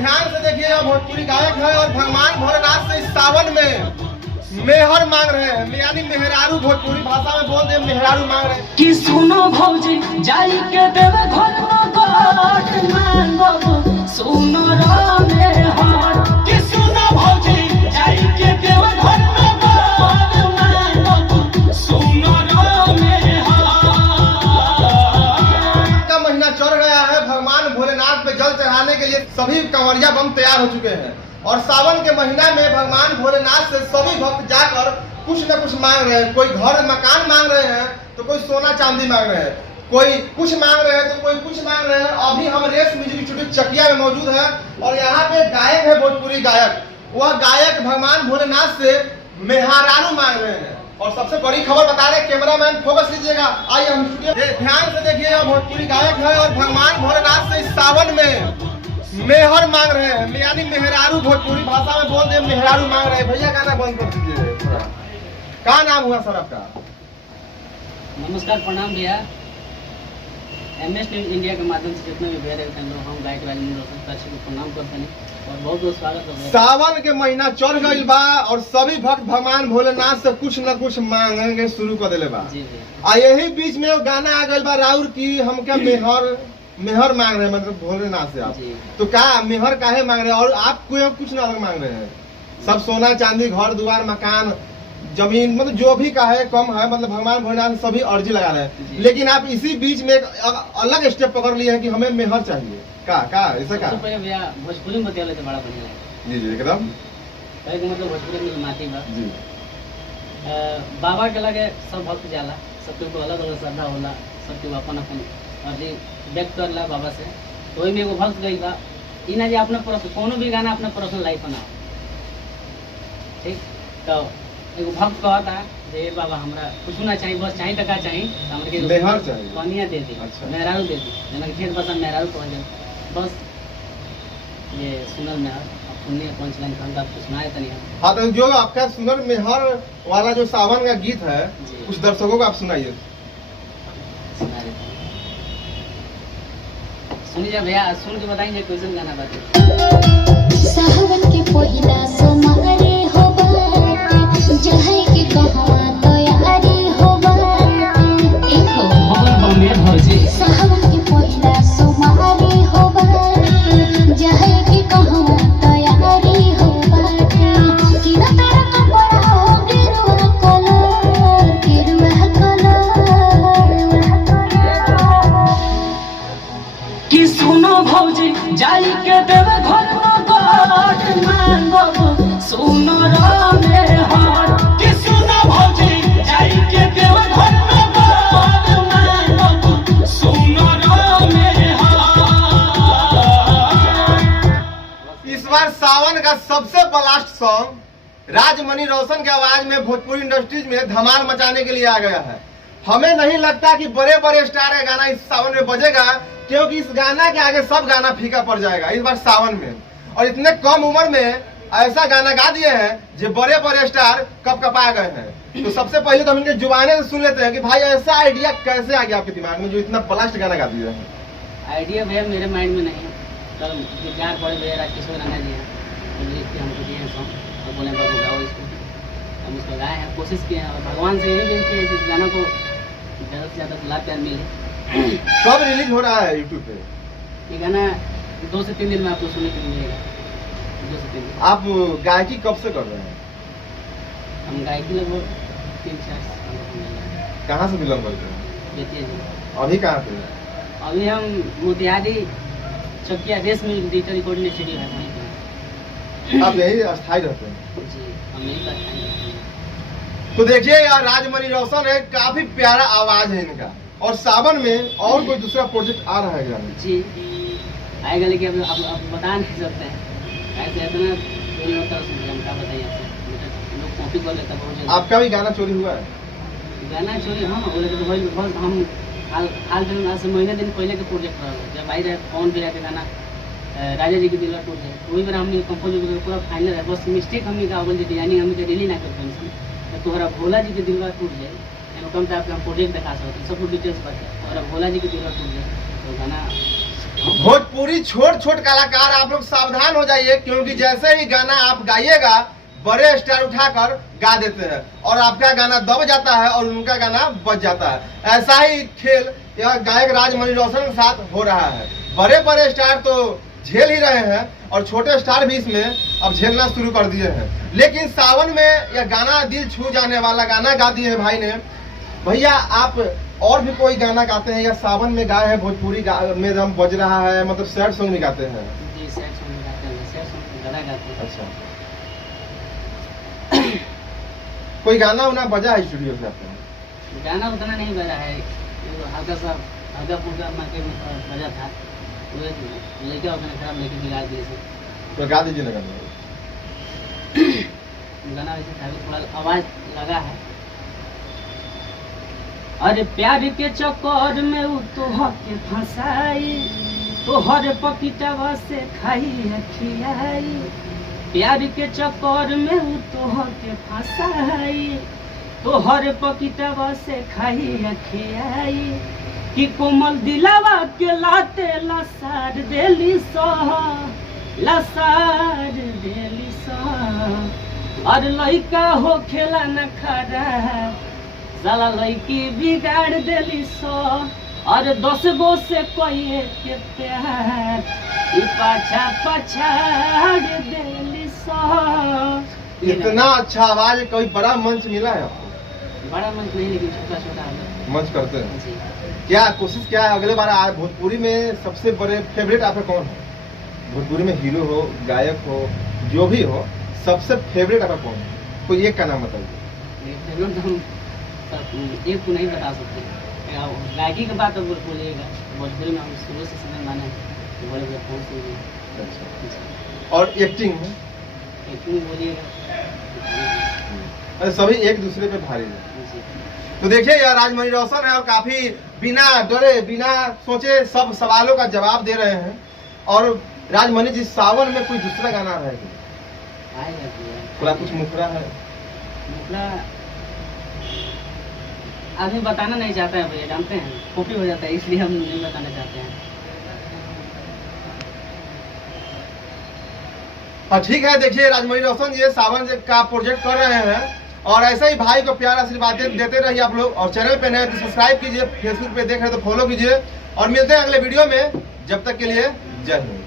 ध्यान से देखिएगा, भोजपुरी गायक है और भगवान भोलेनाथ से इस सावन में मेहर मांग रहे हैं, यानी मेहरारू। भोजपुरी भाषा में बोल दे मेहरारू मांग रहे हैं कि सुनो भौजी जाई के देवे घर में बाट मांगब सुनो रे हार कि सुनो भौजी जाई के देवे घर में बाट मांगब सुनो रे हार। का महीना चढ़ गया है, भगवान भोलेनाथ पे जल चढ़ाने के लिए सभी कंवरिया बम तैयार हो चुके हैं और सावन के महीना में भगवान भोलेनाथ से सभी भक्त जाकर कुछ न कुछ मांग रहे हैं। कोई घर मकान मांग रहे हैं तो कोई सोना चांदी मांग रहे हैं, कोई कुछ मांग रहे हैं तो कोई कुछ मांग रहे हैं। अभी हम रेस म्यूजिक स्टूडियो चकिया में मौजूद है और यहाँ पे गायक है भोजपुरी गायक। वह गायक भगवान भोलेनाथ से मेहरारू मांग रहे हैं और सबसे बड़ी खबर बता रहे, कैमरामैन फोकस लीजिएगा, आइए हम स्टूडियो ध्यान से देखिएगा। भोजपुरी गायक है और भगवान भोलेनाथ से इस सावन में मेहर मांग रहे हैं, यानी मेहरारू। भोजपुरी भाषा में बोल दे मेहरारू मांग रहे हैं। भैया गाना बंद कर दीजिए थोड़ा। क्या नाम हुआ सर आपका? नमस्कार, प्रणाम भैया। MS न्यूज इंडिया के माध्यम से जितने भी भैया रहते हैं हम गायक राजमणि रोशन को प्रणाम करते हैं और बहुत बहुत स्वागत है। सावन के महीना चढ़ गई बा और सभी भक्त भगवान भोलेनाथ से कुछ न कुछ मांगेंगे शुरू कर दिले बा। जी जी। आ यही बीच में वो गाना आ गई बा राउर की हम क्या मेहर मांग रहे हैं, मतलब भोलेनाथ से आप। तो क्या मेहर काहे मांग रहे हैं और आप कुछ ना अलग मांग रहे हैं? सब सोना चांदी घर द्वार मकान जमीन मतलब जो भी का है कम है, मतलब भगवान भोलेनाथ सभी अर्जी लगा रहे हैं। लेकिन आप इसी बीच में एक अलग स्टेप पकड़ लिए हैं कि हमें मेहर चाहिए। का ऐसा का भैया भोजपुरी में बतिया तो बड़ा बढ़िया है। जी जी एकदम मतलब भोजपुरी में माटी बा जी। बाबा के लगे सब भक्त जाला, सबके को अलग अलग श्रद्धा होला, सबके अपन अपन अर्जी व्यक्त करला बाबा से। तो वही में एगो भक्त गई बा ई ना जे अपना पर्सनल कोनो भी गाना अपना पर्सनल लाइफ बनाओ, ठीक। तो एगो भक्त कहता जे बाबा हमरा कुछ ना चाहिए, बस चाहिए टका चाहिए, हमरा के मेहर चाहिए, कनिया दे दी, मेहरारू दे दी, जना के ठेठ बसा मेहरारू कह जाए बस। ये सुनल मेहर सुनिए पंचलाइन का आपको सुनाए तनी। हाँ तो जो आपका सुनल मेहर वाला जो सावन का गीत है कुछ दर्शकों को आप सुनाइए। सुना देते सुनिए भैया, सुन के बताएंगे क्वेश्चन गाना बात। सावन के पहिला सोमवारी हो बाटे जहे के कहवा तैयारी हो बाटे एको सावन के पहिला सोमवारी हो बाटे जहे के कहवा तैयारी हो बाटे कि ना तेरा कपड़ा हो गिरुआ कि सुनो भौजी जाई के देवे घर में बाट मांगब सुनो रे हार कि सुनो भौजी जाई के देवे घर में बाट मांगब सुनो रे हार। इस बार सावन का सबसे ब्लास्ट सॉन्ग राजमणि रोशन के आवाज में भोजपुरी इंडस्ट्रीज में धमाल मचाने के लिए आ गया है। हमें नहीं लगता कि बड़े बड़े स्टार का गाना इस सावन में बजेगा, क्योंकि इस गाना के आगे सब गाना फीका पड़ जाएगा इस बार सावन में। और इतने कम उम्र में ऐसा गाना गा दिए हैं जो बड़े बड़े स्टार कब कपा गए हैं। तो सबसे पहले तो हम इनके जुबाने से सुन लेते हैं कि भाई ऐसा आइडिया कैसे आ गया आपके दिमाग में जो इतना ब्लास्ट गाना गा दिया है? आइडिया भैया मेरे माइंड में नहीं है, कल विज्ञान पढ़े भैया राजकिशोर राणा जी हैं तो लिख के हमको दिए हैं सॉन्ग और बोले बाबू गाओ इसको। हम उसको गाए हैं, कोशिश किए हैं और भगवान से यही विनती है कि इस गाना को ज़्यादा से ज़्यादा लाभ प्यार मिले। कब रिलीज हो रहा है यूट्यूब पे? ये गाना 2 से 3 दिन में आपको सुनने को मिलेगा। 2 से 3 दिन। आप गायकी कब से कर रहे हैं? हम गायकी लगभग 3-4 साल कहाँ से बिलोंग करते हैं? देती है। अभी कहाँ पे? अभी हम मोतिहारी चकिया रेस में डिजिटल रिकॉर्डिंग स्टूडियो है वहीं पे। आप यही अस्थायी रहते हैं? जी हम यहीं पर हैं। तो देखिए यार, राजमणि रोशन है, काफी प्यारा आवाज है इनका। और सावन में और कोई दूसरा प्रोजेक्ट आ रहा है क्या? जी आएगा, लेकिन अब बता नहीं सकते हैं ऐसे इतना चोरी होता है, हम क्या बताइए आपसे, लोग कॉपी कर लेता बहुत जल्दी। आपका भी गाना चोरी हुआ है? गाना चोरी हाँ बोले तो बहुत हम हाल फिलहाल से महीने दिन पहले के प्रोजेक्ट रहा जब आई रहे कौन भी रहते गाना राजा जी के दिल टूट जाए, वही बार हमने कंपोज पूरा फाइनल है, बस मिस्टेक हमने का बोल डिजाइनिंग हमें रिली ना कर पेंशन तोहरा भोला जी के दिलवा टूट जाए, कम पे आपके हम प्रोजेक्ट दिखा सकते हैं, सब कुछ डिटेल्स बता तोहरा भोला जी के दिलवा टूट जाए, तो गाना भोजपुरी छोट छोट कलाकार आप लोग सावधान हो जाइए, क्योंकि जैसे ही गाना आप गाइएगा बड़े स्टार उठाकर गा देते हैं और आपका गाना दब जाता है और उनका गाना बच जाता है। ऐसा ही खेल यह गायक राजमणि रोशन के साथ हो रहा है। बड़े बड़े स्टार तो झेल ही रहे हैं और छोटे स्टार भी इसमें अब झेलना शुरू कर दिए हैं। लेकिन सावन में यह गाना दिल छू जाने वाला गाना गा दिए है भाई ने। भैया आप और भी कोई गाना गाते हैं या सावन में गाए हैं भोजपुरी में दम बज रहा है, मतलब सैड सॉन्ग भी गाते हैं? जी सैड सॉन्ग गाते हैं, सैड सॉन्ग गाना गाते हैं। अच्छा, कोई गाना उना बजा है स्टूडियो से आपने? गाना उतना नहीं बजा है, हल्का सा हल्का फुल्का मार्केट में बजा था, लड़का उतना खराब लेके बिगाड़ दिए से। तो गा दीजिए ना गाना। गाना वैसे था, थोड़ा आवाज लगा है। अरे प्यार के चक्कर में उ तोहर के फंसाई, तोहर पपीता से खाई खियाई। प्यार के चक्कर में उ तोहर के फंसाई, तोहर पपीता से खाई खियाई। कि कोमल दिलावा के लाते लसार देली सह, लसार देली सह। और लइका हो खेला न खरा, साला लड़की बिगाड़ देली सो। और 10 गो से कोई के प्यार ई पाछा पछाड़ देली सो। इतना अच्छा आवाज कोई बड़ा मंच मिला है आपको? बड़ा मंच नहीं, लेकिन छोटा छोटा मंच करते हैं। जी। क्या कोशिश क्या है अगले बार आए भोजपुरी में सबसे बड़े फेवरेट आपका कौन है? भोजपुरी में हीरो हो, गायक हो, जो भी हो, सबसे फेवरेट आपका कौन है? कोई एक का नाम बताइए। एक को नहीं बता सकते, गायकी की बात अगर बोलिएगा भोजपुरी में हम शुरू से समय माने बड़े बड़े कौन से। अच्छा, और एक्टिंग में? एक्टिंग बोलिएगा अरे सभी एक दूसरे पे भारी है। जी। तो देखिए यह राजमणि रोशन है और काफी बिना डरे बिना सोचे सब सवालों का जवाब दे रहे हैं। और राजमणि जी सावन में कोई दूसरा गाना है थोड़ा कुछ मुखरा है? मुखरा आदमी बताना नहीं चाहता है भैया, जानते हैं कॉपी हो जाता है, इसलिए हम नहीं बताना चाहते हैं। हाँ ठीक है, देखिए राजमणि रोशन ये सावन का प्रोजेक्ट कर रहे हैं और ऐसा ही भाई को प्यार आशीर्वाद देते रहिए आप लोग। और चैनल पे नए तो सब्सक्राइब कीजिए, फेसबुक पे देख रहे तो फॉलो कीजिए और मिलते हैं अगले वीडियो में। जब तक के लिए जय हिंद।